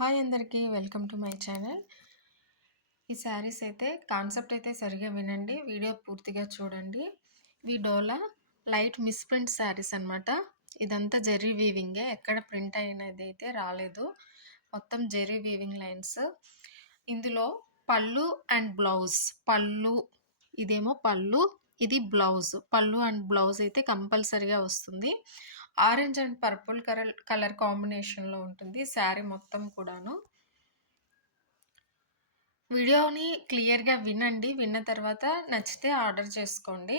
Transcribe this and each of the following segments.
Hi అందరికీ welcome to my channel. ఈ శారీస్ అయితే కాన్సెప్ట్ అయితే సరిగ్గా వినండి. వీడియో పూర్తిగా చూడండి. ఇవి డోలా లైట్ మిస్‌ప్రింట్ శారీస్ అనమాట. ఇదంతా జెర్రీ వీవింగే. ఎక్కడ ప్రింట్ అయినదైతే రాలేదు. మొత్తం జెర్రీ వీవింగ్ లైన్స్. ఇందులో పళ్ళు అండ్ బ్లౌజ్. పళ్ళు ఇదేమో పళ్ళు, ఇది బ్లౌజ్. పళ్ళు అండ్ బ్లౌజ్ అయితే కంపల్సరీగా వస్తుంది. ఆరెంజ్ అండ్ పర్పుల్ కలర్ కాంబినేషన్‌లో ఉంటుంది శారీ మొత్తం కూడాను. వీడియోని క్లియర్‌గా వినండి. విన్న తర్వాత నచ్చితే ఆర్డర్ చేసుకోండి.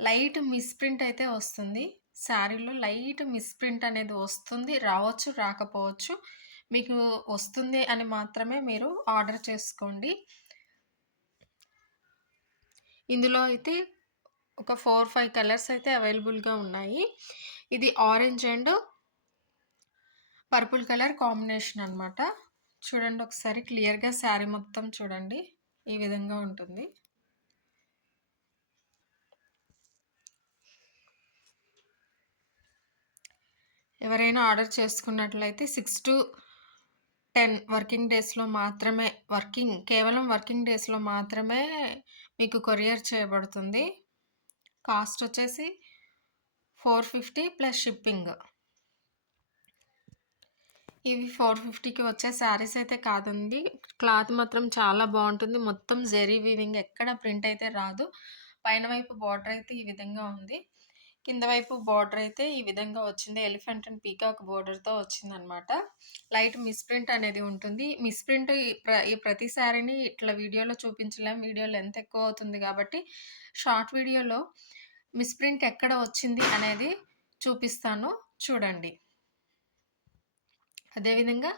లైట్ మిస్‌ప్రింట్ అయితే వస్తుంది. శారీలో లైట్ మిస్‌ప్రింట్ అనేది వస్తుంది. రావచ్చు, రాకపోవచ్చు. మీకు వస్తుంది అని మాత్రమే మీరు ఆర్డర్ చేసుకోండి. ఇందులో అయితే ఒక 4, 5 కలర్స్ అయితే అవైలబుల్‌గా ఉన్నాయి. ఇది orange and purple colour combination అనమాట. చూడండి ఒకసారి క్లియర్‌గా శారీ మొత్తం చూడండి. ఈ విధంగా ఉంటుంది. ఎవరైనా ఆర్డర్ చేసుకున్నట్లయితే 6-10 వర్కింగ్ డేస్‌లో మాత్రమే కేవలం వర్కింగ్ డేస్‌లో మాత్రమే మీకు కొరియర్ చేయబడుతుంది. కాస్ట్ వచ్చేసి 450 ప్లస్ షిప్పింగ్. ఇవి 450కి వచ్చే శారీస్ అయితే కాదండి. క్లాత్ మాత్రం చాలా బావుంటుంది. మొత్తం జెరీ వీవింగ్, ఎక్కడ ప్రింట్ అయితే రాదు. పైన వైపు బార్డర్ అయితే ఈ విధంగా ఉంది. కింద వైపు బార్డర్ అయితే ఈ విధంగా వచ్చింది. ఎలిఫెంట్ అండ్ పీకాక్ బార్డర్‌తో వచ్చిందనమాట. లైట్ మిస్‌ప్రింట్ అనేది ఉంటుంది. మిస్‌ప్రింట్ ఈ ప్రతి శారీని ఇట్లా వీడియోలో చూపించలేం. వీడియో లెంత్ ఎక్కువ అవుతుంది కాబట్టి షార్ట్ వీడియోలో మిస్‌ప్రింట్ ఎక్కడ వచ్చింది అనేది చూపిస్తాను, చూడండి. అదేవిధంగా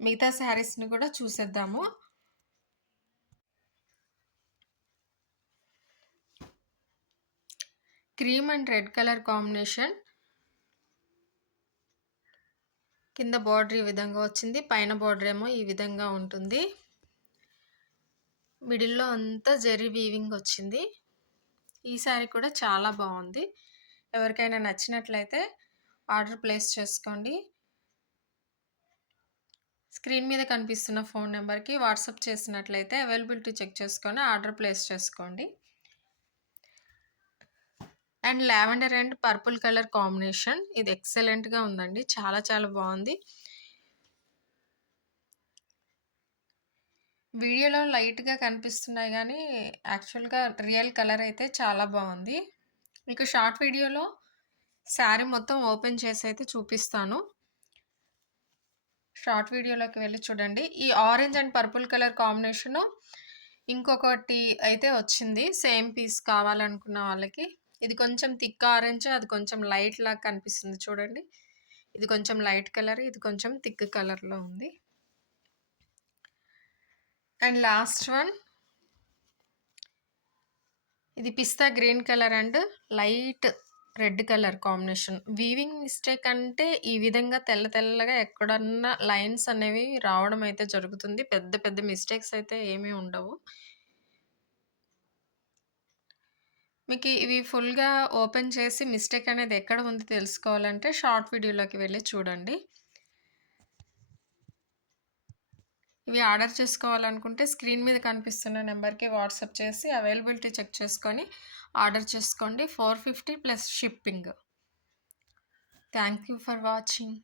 మిగతా శారీస్‌ని కూడా చూసేద్దాము. Cream and red colour combination. కింద బార్డర్ ఈ విధంగా వచ్చింది. పైన బార్డర్ ఏమో ఈ విధంగా ఉంటుంది. మిడిల్‌లో అంతా జెరీ వీవింగ్ వచ్చింది. ఈ శారీ కూడా చాలా బాగుంది. ఎవరికైనా నచ్చినట్లయితే ఆర్డర్ ప్లేస్ చేసుకోండి. స్క్రీన్ మీద కనిపిస్తున్న ఫోన్ నెంబర్‌కి వాట్సాప్ చేసినట్లయితే అవైలబిలిటీ చెక్ చేసుకొని ఆర్డర్ ప్లేస్ చేసుకోండి. And lavender and purple colour combination. ఇది ఎక్సలెంట్‌గా ఉందండి. చాలా చాలా బాగుంది. వీడియోలో లైట్‌గా కనిపిస్తున్నాయి గానీ, యాక్చువల్‌గా రియల్ కలర్ అయితే చాలా బాగుంది. మీకు షార్ట్ వీడియోలో శారీ మొత్తం ఓపెన్ చేసి అయితే చూపిస్తాను. షార్ట్ వీడియోలోకి వెళ్ళి చూడండి. ఈ orange and purple colour combination ఇంకొకటి అయితే వచ్చింది. సేమ్ పీస్ కావాలనుకున్న వాళ్ళకి. ఇది కొంచెం థిక్ ఆరెంజ్, అది కొంచెం లైట్ లాగా కనిపిస్తుంది చూడండి. ఇది కొంచెం లైట్ కలర్, ఇది కొంచెం థిక్ కలర్‌లో ఉంది. అండ్ లాస్ట్ వన్, ఇది pista green colour and light red colour combination. Weaving mistake అంటే ఈ విధంగా తెల్ల తెల్లగా ఎక్కడన్నా లైన్స్ అనేవి రావడం అయితే జరుగుతుంది. పెద్ద పెద్ద మిస్టేక్స్ అయితే ఏమీ ఉండవు. మీకు ఇవి ఫుల్‌గా ఓపెన్ చేసి మిస్టేక్ అనేది ఎక్కడ ఉంది తెలుసుకోవాలంటే షార్ట్ వీడియోలోకి వెళ్ళి చూడండి. ఇవి ఆర్డర్ చేసుకోవాలనుకుంటే స్క్రీన్ మీద కనిపిస్తున్న నెంబర్‌కి వాట్సాప్ చేసి అవైలబిలిటీ చెక్ చేసుకొని ఆర్డర్ చేసుకోండి. 450 plus shipping. Thank you for watching.